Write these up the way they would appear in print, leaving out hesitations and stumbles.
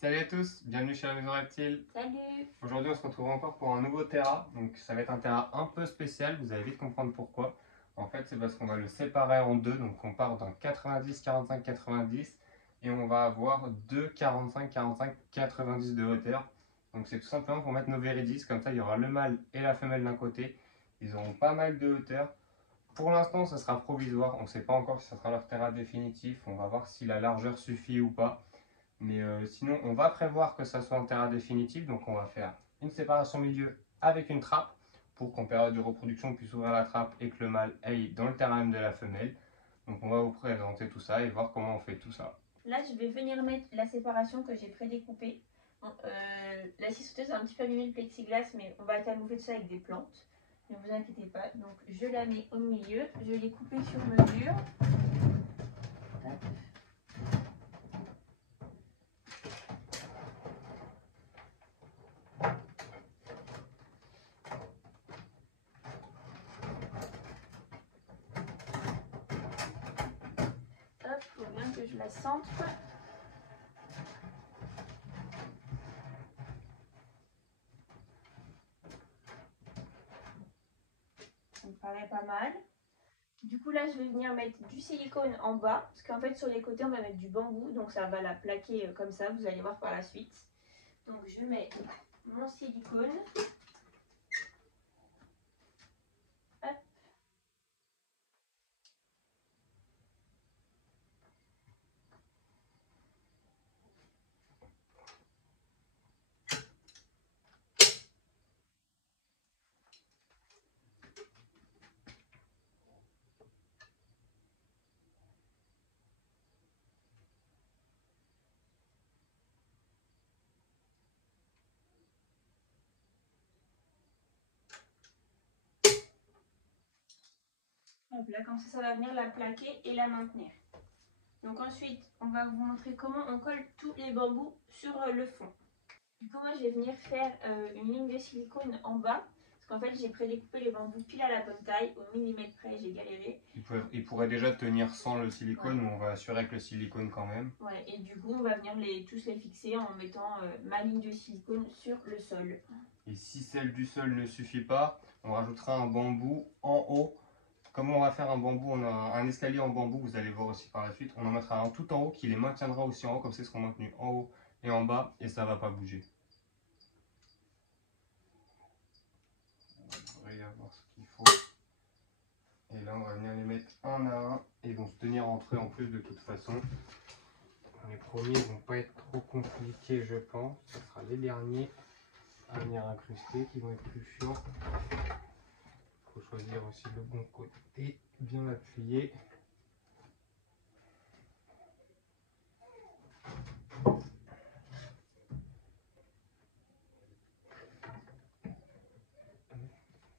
Salut à tous, bienvenue chez la Maison Reptile. Salut. Aujourd'hui on se retrouve encore pour un nouveau terra. Donc ça va être un terra un peu spécial, vous allez vite comprendre pourquoi. En fait c'est parce qu'on va le séparer en deux, donc on part d'un 90, 45, 90 et on va avoir deux 45, 45, 90 de hauteur. Donc c'est tout simplement pour mettre nos véridis, comme ça il y aura le mâle et la femelle d'un côté. Ils auront pas mal de hauteur. Pour l'instant ça sera provisoire, on ne sait pas encore si ça sera leur terra définitif, on va voir si la largeur suffit ou pas. Mais sinon, on va prévoir que ça soit un terrain définitif. Donc, on va faire une séparation milieu avec une trappe pour qu'en période de reproduction, on puisse ouvrir la trappe et que le mâle aille dans le terrarium de la femelle. Donc, on va vous présenter tout ça et voir comment on fait tout ça. Là, je vais venir mettre la séparation que j'ai prédécoupée. La scie sauteuse a un petit peu abîmé le plexiglas, mais on va camoufler tout ça avec des plantes. Ne vous inquiétez pas. Donc, je la mets au milieu. Je l'ai coupée sur mesure. Hop. Hop, il faut bien que je la centre. Ça me paraît pas mal. Du coup là je vais venir mettre du silicone en bas, parce qu'en fait sur les côtés on va mettre du bambou, donc ça va la plaquer comme ça, vous allez voir par la suite. Donc je mets mon silicone. Hop. Donc là, comme ça va venir la plaquer et la maintenir. Donc ensuite, on va vous montrer comment on colle tous les bambous sur le fond. Du coup, moi, je vais venir faire une ligne de silicone en bas. Parce qu'en fait, j'ai prédécoupé les bambous pile à la bonne taille, au millimètre près, j'ai galéré. Il pourrait déjà tenir sans le silicone, ouais. Mais on va assurer avec le silicone quand même. Ouais, et du coup, on va venir tous les fixer en mettant ma ligne de silicone sur le sol. Et si celle du sol ne suffit pas, on rajoutera un bambou en haut. Comment on va faire un bambou? On a un escalier en bambou, vous allez voir aussi par la suite. On en mettra un tout en haut qui les maintiendra aussi en haut, comme ça ils seront maintenus en haut et en bas et ça ne va pas bouger. On devrait y avoir ce qu'il faut. Et là on va venir les mettre un à un et ils vont se tenir entre eux en plus de toute façon. Les premiers vont pas être trop compliqués je pense. Ce sera les derniers à venir incruster qui vont être plus chiants. Il faut choisir aussi le bon côté, bien l'appuyer.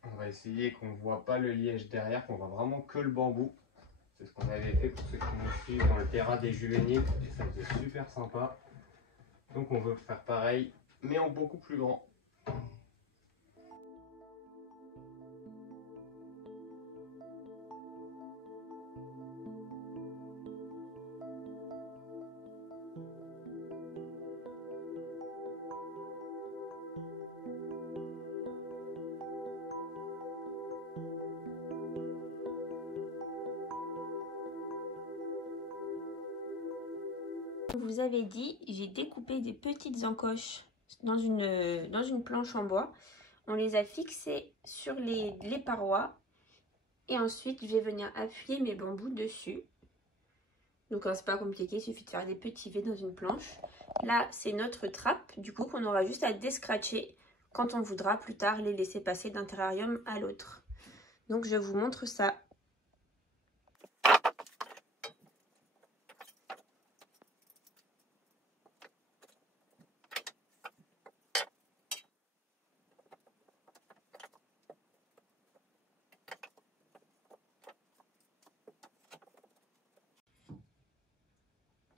On va essayer qu'on ne voit pas le liège derrière, qu'on voit vraiment que le bambou. C'est ce qu'on avait fait pour ceux qui nous suivent dans le terrain des juvéniles et ça faisait super sympa. Donc on veut faire pareil, mais en beaucoup plus grand. Vous avez dit, j'ai découpé des petites encoches dans une planche en bois. On les a fixées sur les parois. Et ensuite, je vais venir appuyer mes bambous dessus. Donc, c'est pas compliqué, il suffit de faire des petits V dans une planche. Là, c'est notre trappe, du coup, qu'on aura juste à descratcher quand on voudra plus tard les laisser passer d'un terrarium à l'autre. Donc, je vous montre ça.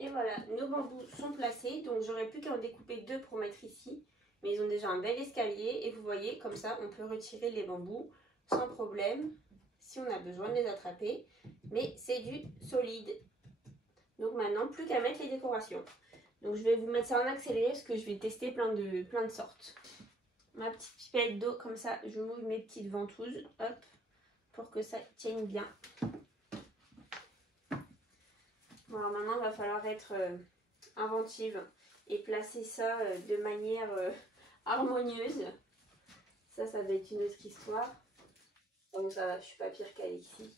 Et voilà, nos bambous sont placés, donc j'aurais plus qu'à en découper deux pour mettre ici. Mais ils ont déjà un bel escalier et vous voyez, comme ça, on peut retirer les bambous sans problème si on a besoin de les attraper. Mais c'est du solide. Donc maintenant, plus qu'à mettre les décorations. Donc je vais vous mettre ça en accéléré parce que je vais tester plein de sortes. Ma petite pipette d'eau, comme ça je mouille mes petites ventouses, hop, pour que ça tienne bien. Bon, alors maintenant il va falloir être inventive et placer ça de manière harmonieuse. Ça va être une autre histoire. Donc ça va, je suis pas pire qu'Alexis.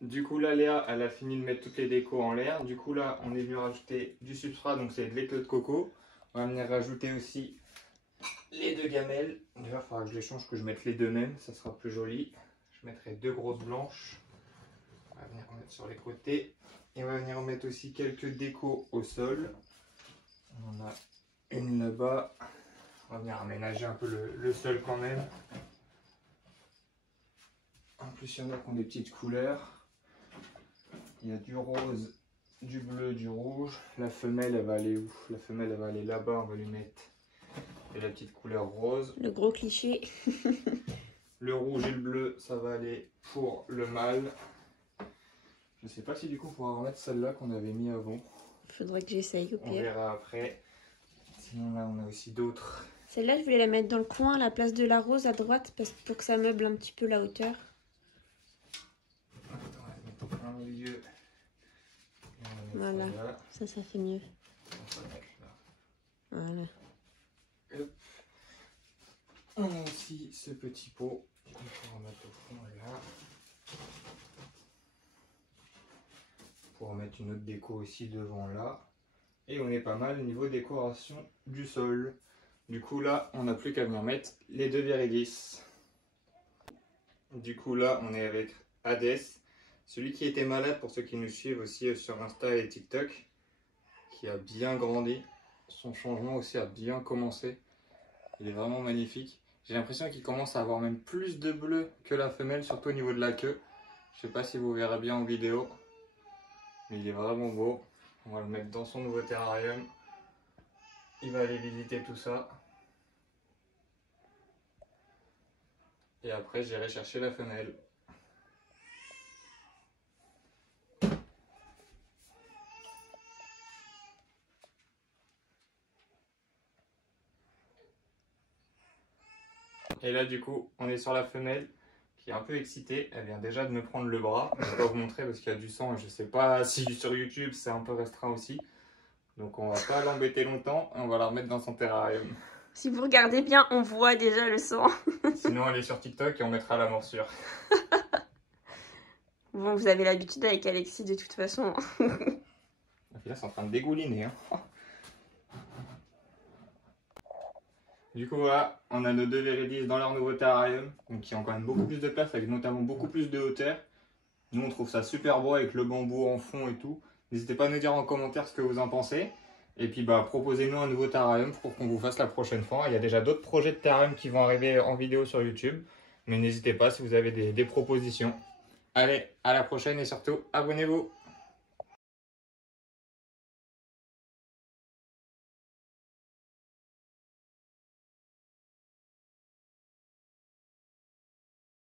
Du coup là Léa elle a fini de mettre toutes les décos en l'air. Du coup là on est venu rajouter du substrat, donc c'est de l'éclat de coco. On va venir rajouter aussi les 2 gamelles. D'ailleurs il faudra que je les change, que je mette les 2 mêmes, ça sera plus joli. Je mettrai 2 grosses blanches. On va venir remettre sur les côtés. Et on va venir remettre aussi quelques décos au sol. On en a une là-bas. On va venir aménager un peu le sol quand même. En plus il y en a qui ont des petites couleurs. Il y a du rose, du bleu, du rouge. La femelle, elle va aller où? La femelle, elle va aller là-bas. On va lui mettre de la petite couleur rose. Le gros cliché. Le rouge et le bleu, ça va aller pour le mâle. Je sais pas si du coup on pourra remettre celle-là qu'on avait mis avant. Faudrait que j'essaye au pire. On verra après. Sinon là, on a aussi d'autres. Celle-là, je voulais la mettre dans le coin, à la place de la rose à droite, pour que ça meuble un petit peu la hauteur. On va la mettre en milieu. Voilà, ça fait mieux. Voilà. Hop. On a aussi ce petit pot. On va remettre au fond là. Pour mettre une autre déco aussi devant là. Et on est pas mal au niveau décoration du sol. Du coup là, on n'a plus qu'à venir mettre les 2 Viridis. Du coup là, on est avec Hades. Celui qui était malade, pour ceux qui nous suivent aussi sur Insta et TikTok, qui a bien grandi. Son changement aussi a bien commencé. Il est vraiment magnifique. J'ai l'impression qu'il commence à avoir même plus de bleu que la femelle, surtout au niveau de la queue. Je sais pas si vous verrez bien en vidéo, mais il est vraiment beau. On va le mettre dans son nouveau terrarium. Il va aller visiter tout ça. Et après, j'irai chercher la femelle. Et là du coup on est sur la femelle qui est un peu excitée, elle vient déjà de me prendre le bras. Je ne vais pas vous montrer parce qu'il y a du sang et je ne sais pas si sur YouTube c'est un peu restreint aussi. Donc on va pas l'embêter longtemps et on va la remettre dans son terrarium. Si vous regardez bien, on voit déjà le sang. Sinon elle est sur TikTok et on mettra la morsure. Bon, vous avez l'habitude avec Alexis de toute façon. Là c'est en train de dégouliner. Hein. Du coup voilà, on a nos 2 Viridis dans leur nouveau terrarium, donc qui ont quand même beaucoup plus de place, avec notamment beaucoup plus de hauteur. Nous on trouve ça super beau avec le bambou en fond et tout. N'hésitez pas à nous dire en commentaire ce que vous en pensez. Et puis bah proposez-nous un nouveau terrarium pour qu'on vous fasse la prochaine fois. Il y a déjà d'autres projets de terrarium qui vont arriver en vidéo sur YouTube. Mais n'hésitez pas si vous avez des propositions. Allez, à la prochaine et surtout abonnez-vous.